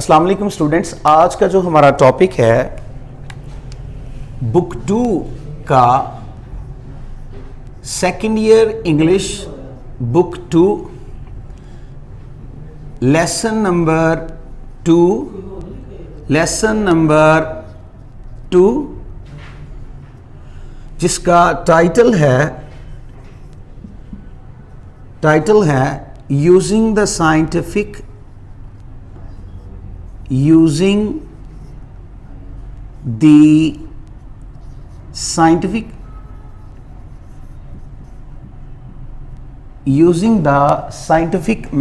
अस्सलाम वालेकुम स्टूडेंट्स, आज का जो हमारा टॉपिक है बुक 2 का second year English book 2 lesson number 2 जिसका टाइटल है यूजिंग द साइंटिफिक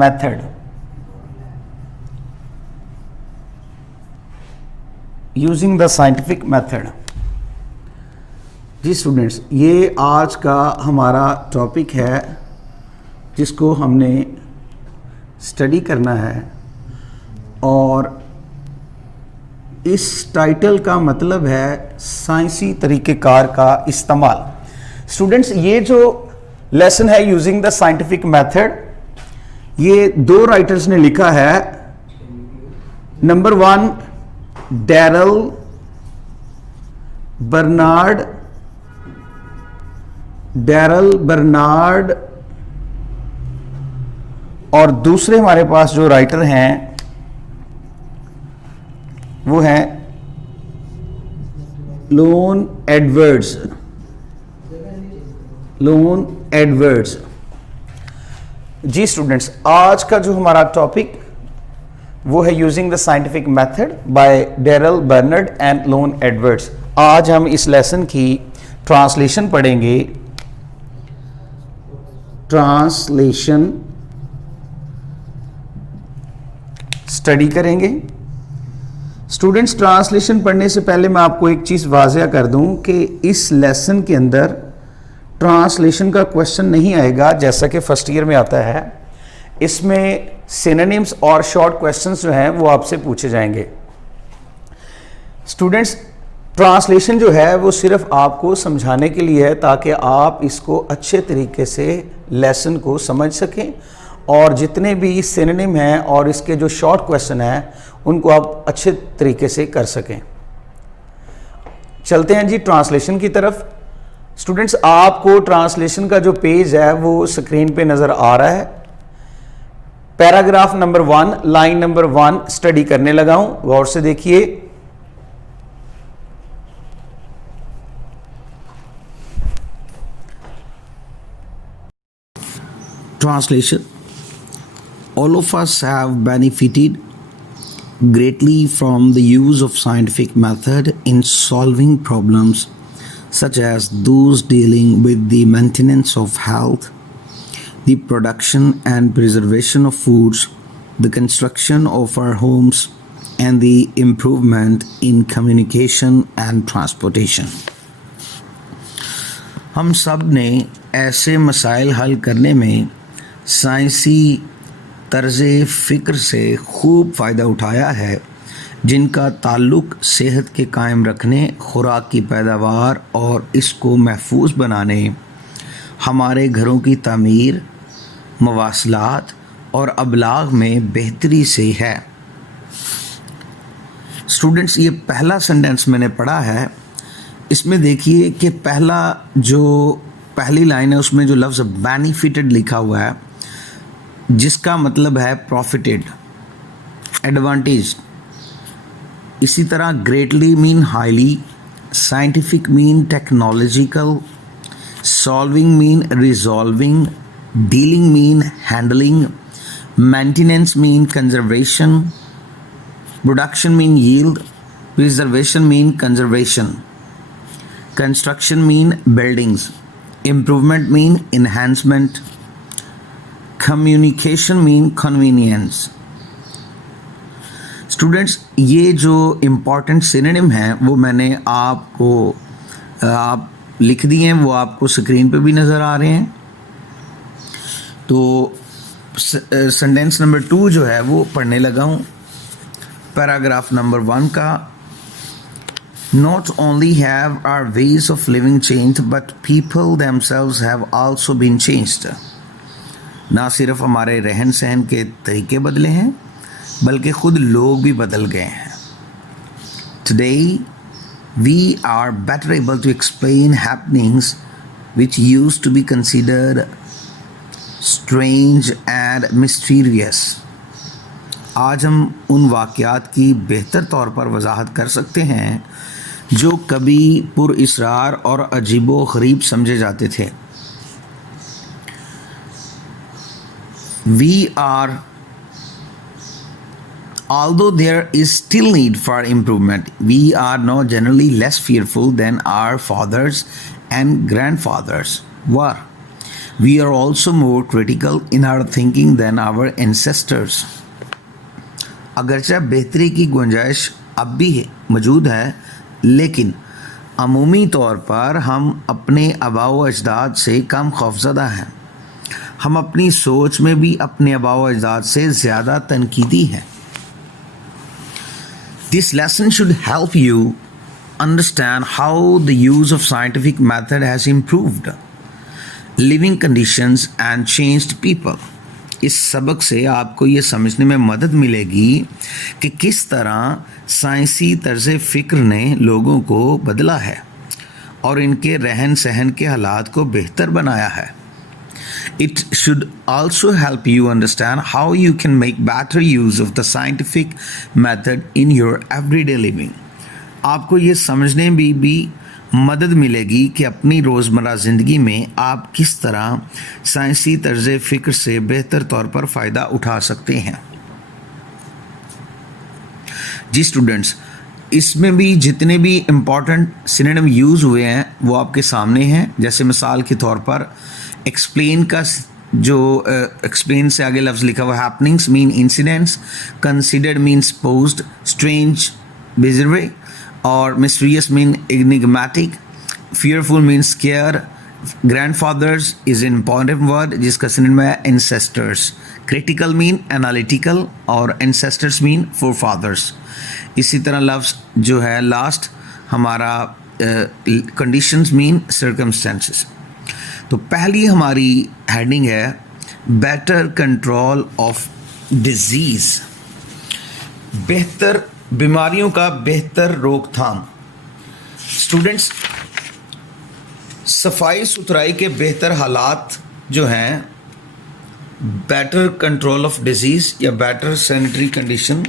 method जी स्टूडेंट्स, ये आज का हमारा टॉपिक है जिसको हमने स्टडी करना है और इस टाइटल का मतलब है साइंसी तरीक़ेकार का इस्तेमाल। स्टूडेंट्स, ये जो लेसन है यूजिंग द साइंटिफिक मेथड, ये दो राइटर्स ने लिखा है। नंबर 1 डैरल बर्नार्ड और दूसरे हमारे पास जो राइटर हैं वो है लोन एडवर्ड्स। जी स्टूडेंट्स, आज का जो हमारा टॉपिक वो है using the scientific method by Darrel Barnard and Lon Edwards. आज हम इस लेसन की ट्रांसलेशन पढ़ेंगे। ट्रांसलेशन स्टडी करेंगे। स्टूडेंट्स, ट्रांसलेशन पढ़ने से पहले मैं आपको एक चीज़ वाज़िया कर दूं कि इस लेसन के अंदर ट्रांसलेशन का क्वेश्चन नहीं आएगा जैसा कि फर्स्ट ईयर में आता है। इसमें सिनोनिम्स और शॉर्ट क्वेश्चंस जो हैं वो आपसे पूछे जाएंगे। स्टूडेंट्स, ट्रांसलेशन जो है वो सिर्फ आपको समझाने के लिए है ताकि आप इसको अच्छे तरीके से लेसन को समझ सकें और जितने भी सिनोनिम हैं और इसके जो शॉर्ट क्वेश्चन हैं उनको आप अच्छे तरीके से कर सकें। चलते हैं जी ट्रांसलेशन की तरफ। स्टूडेंट्स, आपको ट्रांसलेशन का जो पेज है वो स्क्रीन पे नज़र आ रहा है। Paragraph number 1 line number 1 study करने लगा हूं, गौर से देखिए। Translation. All of us have benefited greatly from the use of scientific method in solving problems such as those dealing with the maintenance of health, the production and preservation of foods, the construction of our homes, and the improvement in communication and transportation. हम सब ने ऐसे मसाइल हल करने में साइंसी तर्ज़ फ़िक्र से खूब फ़ायदा उठाया है जिनका ताल्लुक़ सेहत के कायम रखने, खुराक की पैदावार और इसको महफूज बनाने, हमारे घरों की तामीर, मवासलात और अबलाग में बेहतरी से है। स्टूडेंट्स, ये पहला सेंटेंस मैंने पढ़ा है। इसमें देखिए कि पहली लाइन है, उसमें जो लफ्ज़ बेनिफिटेड लिखा हुआ है जिसका मतलब है प्रॉफिटेड, एडवांटेज। इसी तरह greatly mean highly, scientific mean technological, solving mean resolving, dealing mean handling, maintenance mean conservation, production mean yield, preservation mean conservation, construction mean buildings, improvement mean enhancement, communication mean convenience. Students, ये जो important synonym हैं वो मैंने आप लिख दिए हैं, वो आपको स्क्रीन पे भी नज़र आ रहे हैं। तो सेंटेंस नंबर 2 जो है वो पढ़ने लगा हूँ। पैराग्राफ नंबर 1 का Not only have our ways of living changed, but people themselves have also been changed. ना सिर्फ हमारे रहन सहन के तरीके बदले हैं बल्कि खुद लोग भी बदल गए हैं. Today, we are better able to explain happenings which used to be considered strange and mysterious. आज हम उन वाक़यात की बेहतर तौर पर वजाहत कर सकते हैं जो कभी पुरइसरार और अजीबो गरीब समझे जाते थे. We are, although there is still need for improvement, we are now generally less fearful than our fathers and grandfathers were. We are also more critical in our thinking than our ancestors. अगरचे बेहतरी की गुंजाइश अब भी मौजूद है, लेकिन अमूमी तौर पर हम अपने आबाओ अजदाद से कम खौफज़दा हैं. हम अपनी सोच में भी अपने आबाओ अजदाद से ज़्यादा तनकीदी हैं. This lesson should help you understand how the use of scientific method has improved living conditions and changed people. इस सबक से आपको ये समझने में मदद मिलेगी कि किस तरह साइंसी तर्ज़ फ़िक्र ने लोगों को बदला है और इनके रहन सहन के हालात को बेहतर बनाया है. It should also help you understand how you can make better use of the scientific method in your everyday living. आपको ये समझने में भी मदद मिलेगी कि अपनी रोज़मर्रा ज़िंदगी में आप किस तरह साइंसी तर्ज़ फ़िक्र से बेहतर तौर पर फ़ायदा उठा सकते हैं. जी स्टूडेंट्स, इसमें भी जितने भी इम्पॉर्टेंट सिनोनिम यूज़ हुए हैं वो आपके सामने हैं. जैसे मिसाल के तौर पर एक्सप्लेन का जो एक्सप्लेन से आगे लफ्ज़ लिखा हुआ happenings mean incidents, considered mean supposed, strange bizarre और mysterious mean enigmatic, fearful means scare, grandfathers is an important word जिसका सिनोनिम है ancestors, critical mean analytical और ancestors mean forefathers. इसी तरह लफ्ज़ जो है लास्ट हमारा conditions mean circumstances. तो पहली हमारी हेडिंग है बेटर कंट्रोल ऑफ डिजीज़, बेहतर बीमारियों का बेहतर रोकथाम. स्टूडेंट्स, सफाई सुथराई के बेहतर हालात जो हैं, बेटर कंट्रोल ऑफ डिजीज़ या better sanitary condition,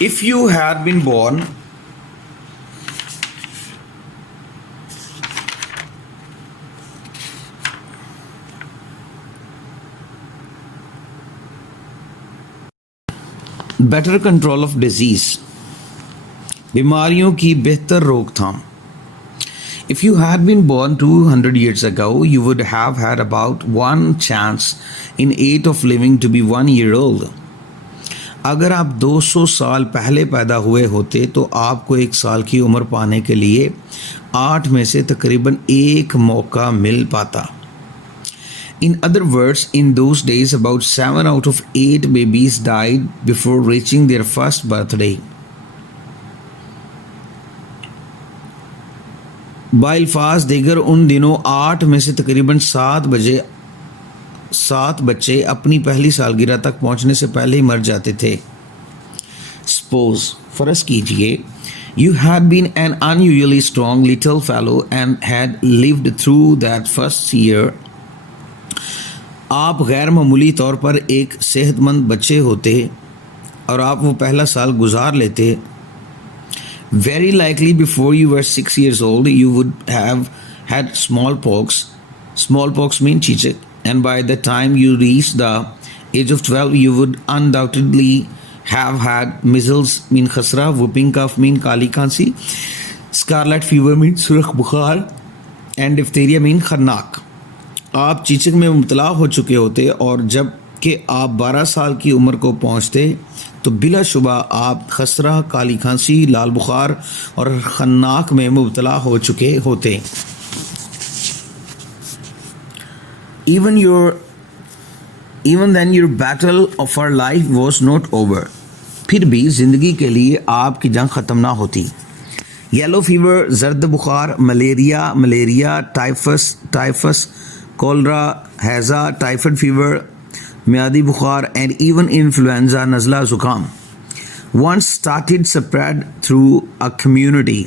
if you had been born better control of disease, बीमारियों की बेहतर रोकथाम. If you had been born 200 years ago, you would have had about 1 chance in 8 of living to be 1 year old. अगर आप 200 साल पहले पैदा हुए होते तो आपको 1 साल की उम्र पाने के लिए 8 में से तकरीबन 1 मौका मिल पाता. In other words, in those days about 7 out of 8 babies died before reaching their first birthday. बाइल्फाज दीगर उन दिनों 8 में से तकरीबन 7 बच्चे अपनी पहली सालगिरह तक पहुंचने से पहले ही मर जाते थे. Suppose, फर्ज कीजिए, you had been an unusually strong little fellow and had lived through that first year. आप गैर मामूली तौर पर एक सेहतमंद बच्चे होते और आप वो पहला साल गुजार लेते. Very likely before you were 6 years old, you would have had smallpox. Smallpox means chichik. And by the time you reached the age of 12, you would undoubtedly have had measles mean khasra, whooping cough mean kali khansi, scarlet fever mean surख बुखार, and diphtheria mean खन्नाक. आप चीचक में मुबतला हो चुके होते और जब कि आप 12 साल की उम्र को पहुंचते तो बिलाशुबा आप खसरा, काली खांसी, लाल बुखार और खन्नाक में मुबतला हो चुके होते. Even then your battle of our life was not over. फिर भी ज़िंदगी के लिए आपकी जंग ख़त्म ना होती. येलो फीवर, जर्द बुखार, मलेरिया, टाइफस, कॉलरा, हैज़ा, टाइफाइड फीवर, म्यादी बुखार, एंड इवन इन्फ्लुएंजा, नज़ला ज़ुकाम once started spread through a community.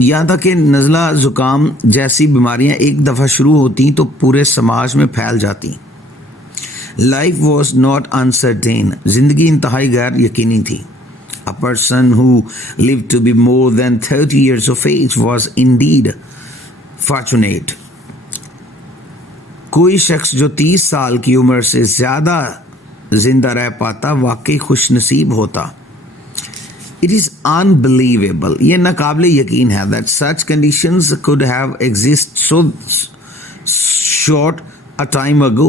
यहाँ तक कि नज़ला ज़ुकाम जैसी बीमारियाँ एक दफ़ा शुरू होती तो पूरे समाज में फैल जाती. Life was not uncertain. ज़िंदगी इंतहाई गैर यकीनी थी. A person who lived to be more than 30 years of age was indeed fortunate. कोई शख्स जो 30 साल की उम्र से ज़्यादा जिंदा रह पाता वाकई खुश नसीब होता. It is unbelievable. ये नाकाबिले यकीन है that such conditions could have existed so short a time ago.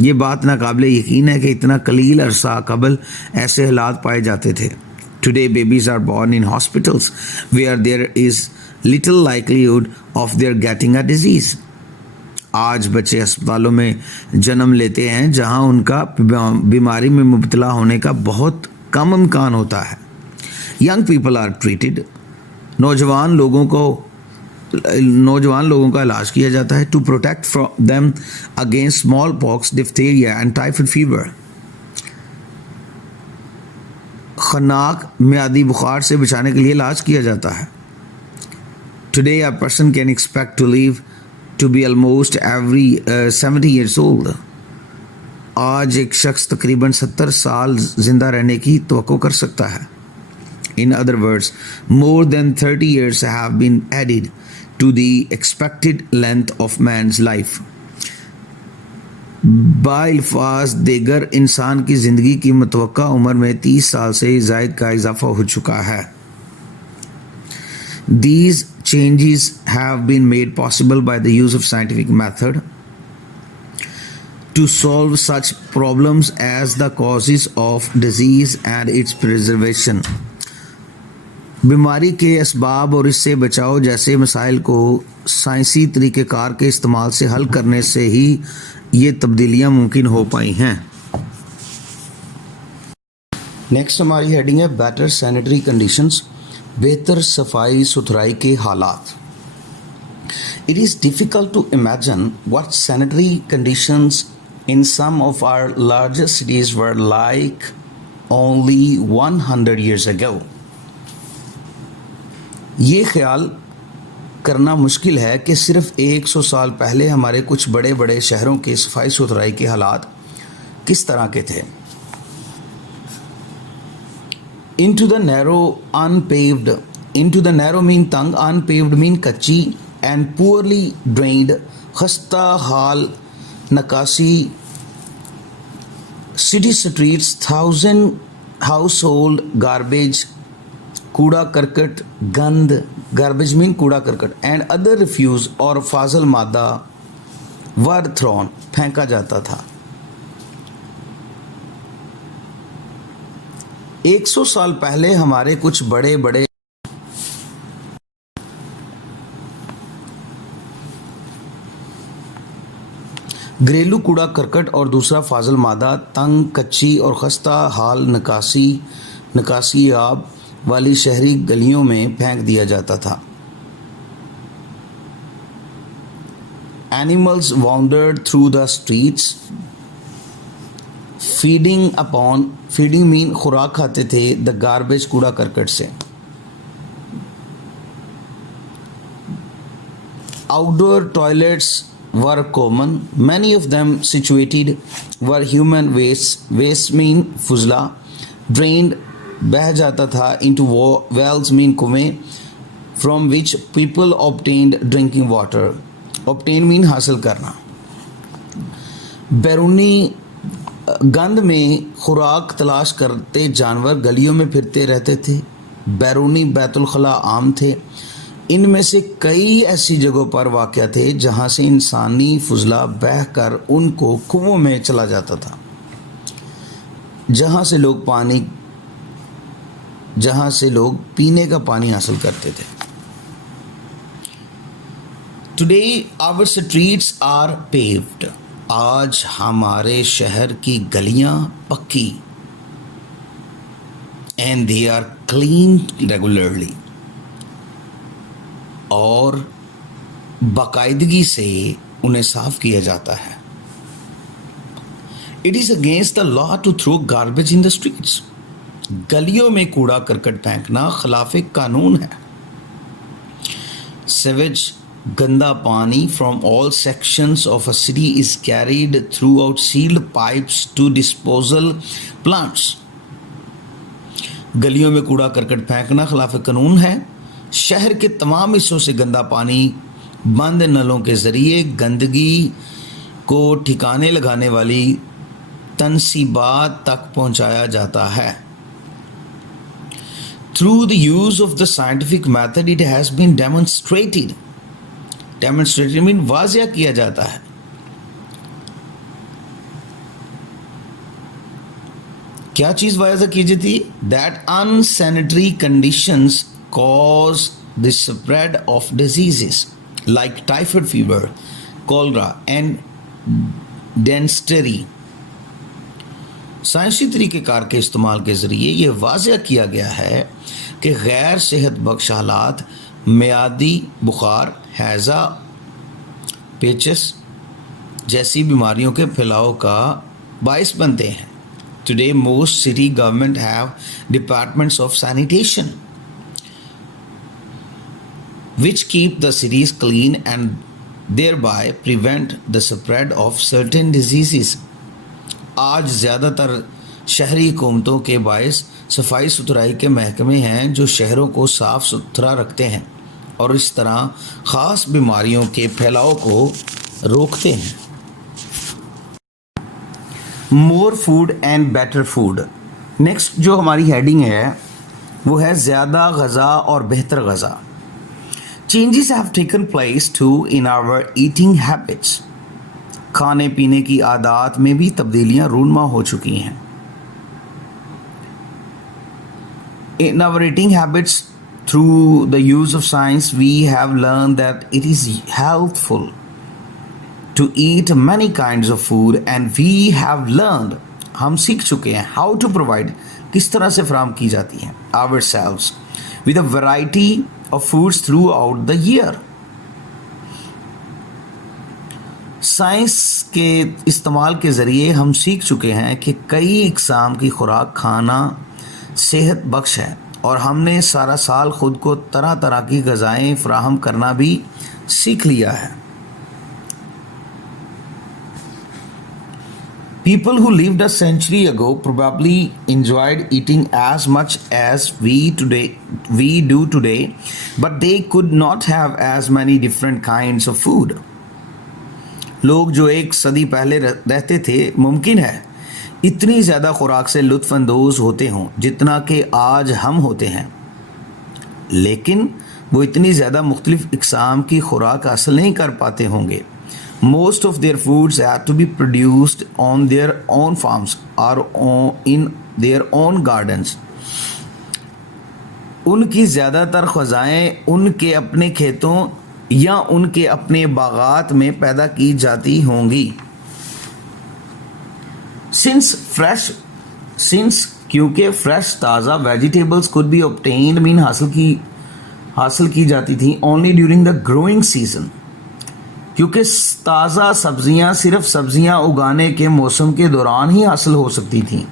ये बात नाकाबिले यकीन है कि इतना कलील अरसा कबल ऐसे हालात पाए जाते थे. Today babies are born in hospitals where there is little likelihood of their getting a disease. आज बच्चे अस्पतालों में जन्म लेते हैं जहां उनका बीमारी में मुब्तला होने का बहुत कम इम्कान होता है. Young people are treated. नौजवान लोगों का इलाज किया जाता है to protect from them against small pox, diphtheria and typhoid fever. खनाक, म्यादी बुखार से बचाने के लिए इलाज किया जाता है. Today a person can expect to live to be almost 70 years old. आज एक शख्स तकरीबन 70 साल जिंदा रहने की तवक्को कर सकता है. In other words, more than 30 years have been added to the expected length of man's life. बाइल्फाज देगर इंसान की ज़िंदगी की मुतवक्का उम्र में 30 साल से ज़ायद का इजाफा हो चुका है. These changes have been made possible by the use of scientific method to solve such problems as the causes of disease and its preservation. बीमारी के असबाब और इससे बचाव जैसे मसाइल को साइंसी तरीक़ेकार के इस्तेमाल से हल करने से ही ये तब्दीलियाँ मुमकिन हो पाई हैं. नेक्स्ट हमारी हेडिंग है बेटर सैनिटरी कंडीशंस. बेहतर सफाई सुथराई के हालात. It is difficult to imagine what sanitary conditions in some of our largest cities were like only 100 years ago. ये ख्याल करना मुश्किल है कि सिर्फ 100 साल पहले हमारे कुछ बड़े बड़े शहरों के सफाई सुथराई के हालात किस तरह के थे. Into the narrow mean तंग, unpaved mean कच्ची, and poorly drained खस्ता हाल नकासी city streets, 1000 household garbage, कूड़ा करकट, गंद, garbage mean कूड़ा करकट, and other refuse और फाजल मादा were thrown, फेंका जाता था. 100 साल पहले हमारे कुछ बड़े बड़े घरेलू कूड़ा करकट और दूसरा फाजल मादा तंग, कच्ची और खस्ता हाल नकासी आब वाली शहरी गलियों में फेंक दिया जाता था. Animals wandered through the streets. Feeding mean खुराक खाते थे द गार्बेज कूड़ा करकट से. Outdoor toilets were common, many of them situated were human waste mean फुजला. ड्रेन्ड बह जाता था इनटू वेल्स मीन कुएं from which people obtained drinking water. Obtain mean हासिल करना. बैरूनी गंद में खुराक तलाश करते जानवर गलियों में फिरते रहते थे. बैरूनी बैतुल खला आम थे. इनमें से कई ऐसी जगहों पर वाक़या थे जहाँ से इंसानी फुजला बह कर उनको कुओं में चला जाता था जहाँ से लोग पीने का पानी हासिल करते थे. Today our streets are paved. आज हमारे शहर की गलियां पक्की. And they are clean regularly. और बाकायदगी से उन्हें साफ किया जाता है। It is against the law to throw garbage in the streets. गलियों में कूड़ा करकट फेंकना खिलाफ कानून है। सेवेज गंदा पानी from all sections of a city is carried through out sealed pipes to disposal plants. गलियों में कूड़ा करकट फेंकना खिलाफ कानून है। शहर के तमाम हिस्सों से गंदा पानी बंद नलों के जरिए गंदगी को ठिकाने लगाने वाली तनसीबात तक पहुंचाया जाता है। Through the use of the scientific method, it has been demonstrated mean वाज़िया किया जाता है क्या चीज वाज़िया की जाती है? That unsanitary conditions cause the spread of diseases like typhoid fever, cholera and dysentery। साइंसी तरीक़ेकार के इस्तेमाल के ज़रिए ये वाज़िया किया गया है कि गैर सेहत बख्श हालात मियादी बुखार, हैज़ा, पेचिस जैसी बीमारियों के फैलाव का बायस बनते हैं। Today most city government have departments of sanitation which keep the cities clean and thereby prevent the spread of certain diseases। आज ज़्यादातर शहरी हुकूमतों के बायस सफाई सुथराई के महकमे हैं जो शहरों को साफ़ सुथरा रखते हैं और इस तरह ख़ास बीमारियों के फैलाव को रोकते हैं। More food and better food. Next जो हमारी हेडिंग है वो है ज़्यादा गज़ा और बेहतर गज़ा। Changes have taken place to in our eating habits. खाने पीने की आदत में भी तब्दीलियां रूनमा हो चुकी हैं। In our eating habits through the use of science we have learned that it is helpful to eat many kinds of food and we have learned हम सीख चुके हैं how to provide किस तरह से फराहम की जाती हैं ourselves with a variety of foods throughout the year। Science के इस्तेमाल के ज़रिए हम सीख चुके हैं कि कई इक़साम की खुराक खाना सेहत बख्श है और हमने सारा साल ख़ुद को तरह तरह की ग़ज़ाएँ फ़राहम करना भी सीख लिया है। People who lived a century ago probably enjoyed eating as much as we do today, but they could not have as many different kinds of food। लोग जो एक सदी पहले रहते थे मुमकिन है इतनी ज़्यादा खुराक से लुत्फ़अंदोज़ होते हों जितना कि आज हम होते हैं, लेकिन वो इतनी ज़्यादा मुख्तलिफ़ इक़साम की खुराक हासिल नहीं कर पाते होंगे। Most of their foods had to be produced on their own farms or in their own gardens। उनकी ज़्यादातर ग़ज़ाएँ उनके अपने खेतों या उनके अपने बागात में पैदा की जाती होंगी। सिंस क्योंकि फ्रेश ताज़ा vegetables could be obtained mean हासिल की जाती थी only during the growing season. क्योंकि ताज़ा सब्जियां सिर्फ सब्जियां उगाने के मौसम के दौरान ही हासिल हो सकती थीं।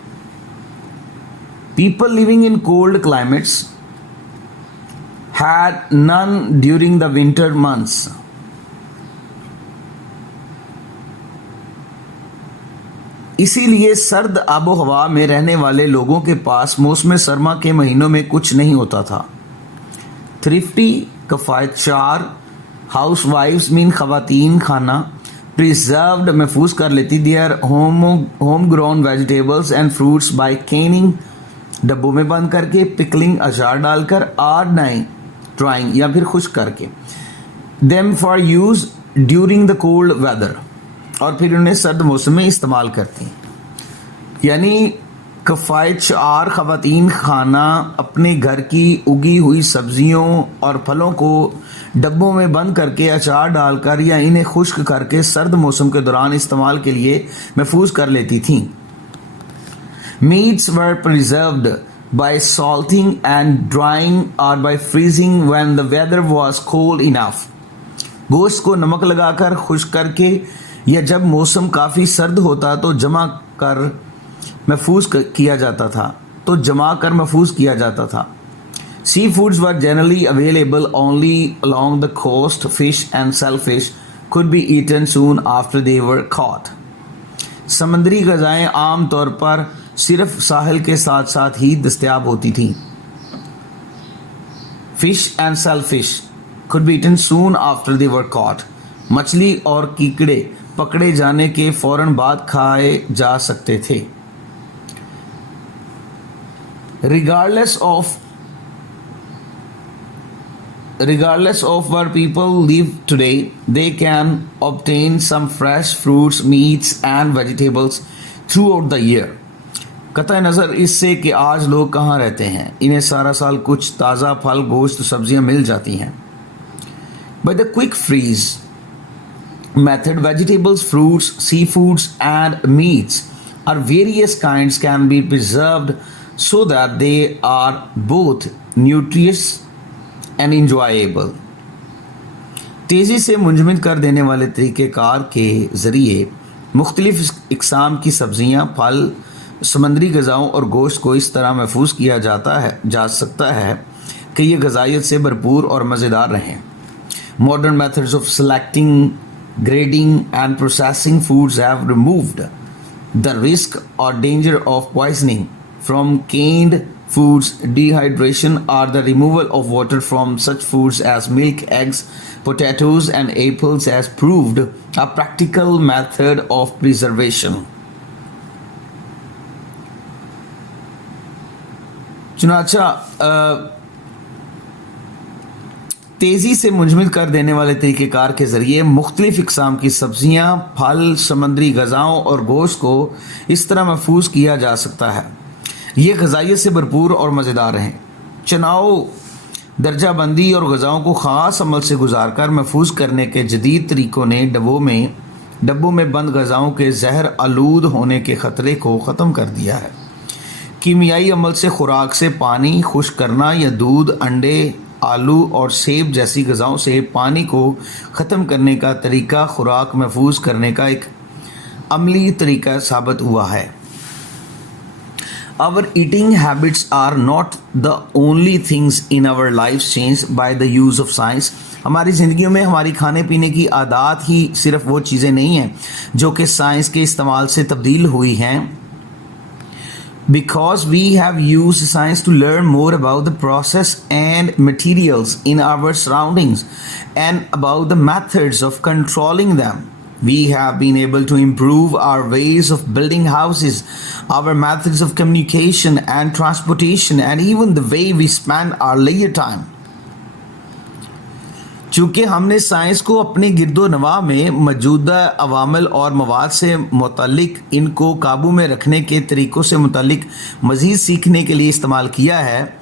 People living in cold climates had none during the winter months। इसीलिए सर्द आबो हवा में रहने वाले लोगों के पास मौसम सरमा के महीनों में कुछ नहीं होता था। थ्रिफ्टी कफ़ायतशार हाउस वाइफ्स मीन ख़वातीन खाना प्रिजर्व्ड महफूज कर लेती their home grown vegetables and fruits by canning डब्बों में बंद करके, पिकलिंग अचार डालकर, आर ड्राइंग या फिर खुश्क करके, them for use during the cold weather और फिर उन्हें सर्द मौसम में इस्तेमाल करती हैं। यानी कफ़ायतशार ख़वातीन खाना अपने घर की उगी हुई सब्जियों और फलों को डब्बों में बंद करके अचार डालकर या इन्हें खुश्क करके सर्द मौसम के दौरान इस्तेमाल के लिए महफूज कर लेती थीं। Meets were preserved by salting and drying or by freezing when the weather was cold enough. गोश्त को नमक लगाकर खुश्क करके या जब मौसम काफ़ी सर्द होता तो जमा कर महफूज किया जाता था. Seafoods were generally available only along the coast. Fish and shellfish could be eaten soon after they were caught. समुद्री ग़ज़ाएँ आम तौर पर सिर्फ साहिल के साथ साथ ही दस्तयाब होती थीं. Fish and shellfish could be eaten soon after they were caught. मछली और कीकड़े पकड़े जाने के फौरन बाद खाए जा सकते थे. Regardless of where people live today, they can obtain some fresh fruits, meats and vegetables throughout the year. कतई नज़र इससे कि आज लोग कहाँ रहते हैं, इन्हें सारा साल कुछ ताज़ा फल, गोश्त, सब्जियां मिल जाती हैं. By the quick freeze method, vegetables, fruits, seafoods and meats or various kinds can be preserved so that they are both nutritious and enjoyable. तेज़ी से मुंजमद कर देने वाले तरीक़ेकार के ज़रिए मुख्तलिफ़ इक़साम की सब्ज़ियाँ, फल, समंदरी ग़ज़ाओं और गोश्त को इस तरह महफूज किया जा सकता है कि ये ग़ज़ाइयत से भरपूर और मज़ेदार रहें. Modern methods of selecting, grading and processing foods have removed the risk or danger of poisoning from canned foods. Dehydration or the removal of water from such foods as milk, eggs, potatoes and apples has proved a practical method of preservation. चुनाचा तेज़ी से मुंजमद कर देने वाले तरीक़ेकार के ज़रिए मुख्तलिफ़ इक़साम की सब्ज़ियाँ, फल, समंदरी ग़ज़ाओं और गोश्त को इस तरह महफूज किया जा सकता है ये ग़ज़ाइयत से भरपूर और मज़ेदार रहें. चुनाव दर्जा बंदी और ग़ज़ाओं को ख़ास अमल से गुजार कर महफूज करने के जदीद तरीक़ों ने डब्बों में बंद ग़ज़ाओं के जहर आलूद होने के ख़तरे को ख़त्म कर दिया है. कीमियाई अमल से खुराक से पानी खुश्क करना या दूध, अंडे, आलू और सेब जैसी ग़ज़ाओं से पानी को ख़त्म करने का तरीका खुराक महफूज करने का एक अमली तरीका साबित हुआ है. Our eating habits are not the only things in our lives changed by the use of science. हमारी ज़िंदगियों में हमारी खाने पीने की आदत ही सिर्फ वो चीज़ें नहीं हैं जो कि साइंस के इस्तेमाल से तब्दील हुई हैं. Because we have used science to learn more about the process and materials in our surroundings and about the methods of controlling them, we have been able to improve our ways of building houses, our methods of communication and transportation, and even the way we spend our leisure time. चूँकि हमने science को अपने गिरदो नवा में मौजूदा अवामिल और मवाद से मुतल्लिक इनको काबू में रखने के तरीक़ों से मुतल्लिक मज़ीद सीखने के लिए इस्तेमाल किया है,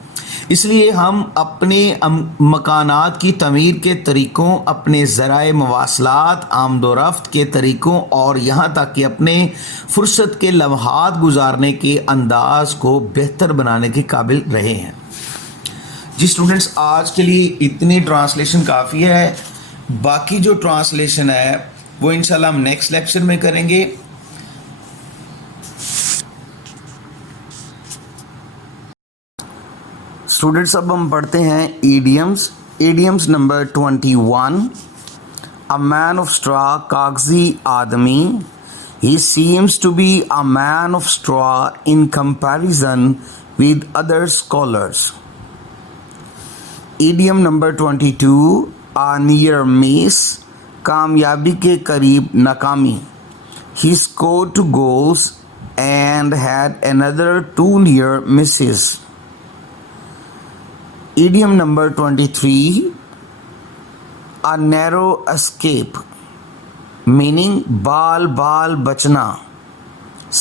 इसलिए हम अपने मकानात की तमीर के तरीक़ों, अपने ज़राए मवासलात, आमदोरफ़्त के तरीक़ों और यहाँ तक कि अपने फ़ुर्सत के लम्हात गुजारने के अंदाज़ को बेहतर बनाने के काबिल रहे हैं. जी स्टूडेंट्स, आज के लिए इतनी ट्रांसलेशन काफ़ी है. बाकी जो ट्रांसलेशन है वो इंशाल्लाह हम नेक्स्ट लेक्चर में करेंगे. स्टूडेंट्स, अब हम पढ़ते हैं idioms. Idioms number 21. A man of straw, कागजी आदमी. He seems to be a man of straw in comparison with other scholars. Idiom number 22. A near miss, कामयाबी के करीब नाकामी. He scored 2 goals and had another 2 near misses. Idiom number 23. A narrow escape, meaning बाल बचना.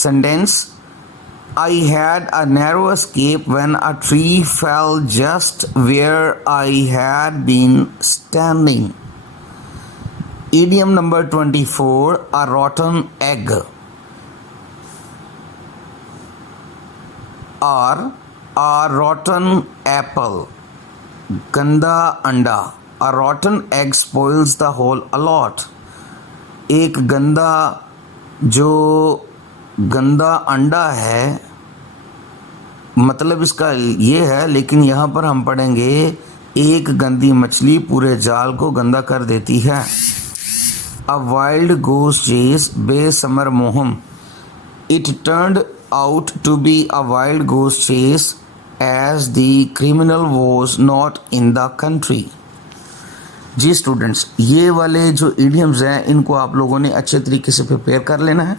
Sentence: I had a narrow escape when a tree fell just where I had been standing. Idiom number 24. A rotten egg, or A rotten apple, गंदा अंडा. A rotten egg spoils the whole a lot. एक गंदा अंडा है, मतलब इसका ये है, लेकिन यहाँ पर हम पढ़ेंगे एक गंदी मछली पूरे जाल को गंदा कर देती है. A wild goose chase बेसमर मोहम. It turned out to be a wild goose chase as the criminal was not in the country. जी स्टूडेंट्स, ये वाले जो इडियम्स हैं इनको आप लोगों ने अच्छे तरीके से प्रिपेयर कर लेना है.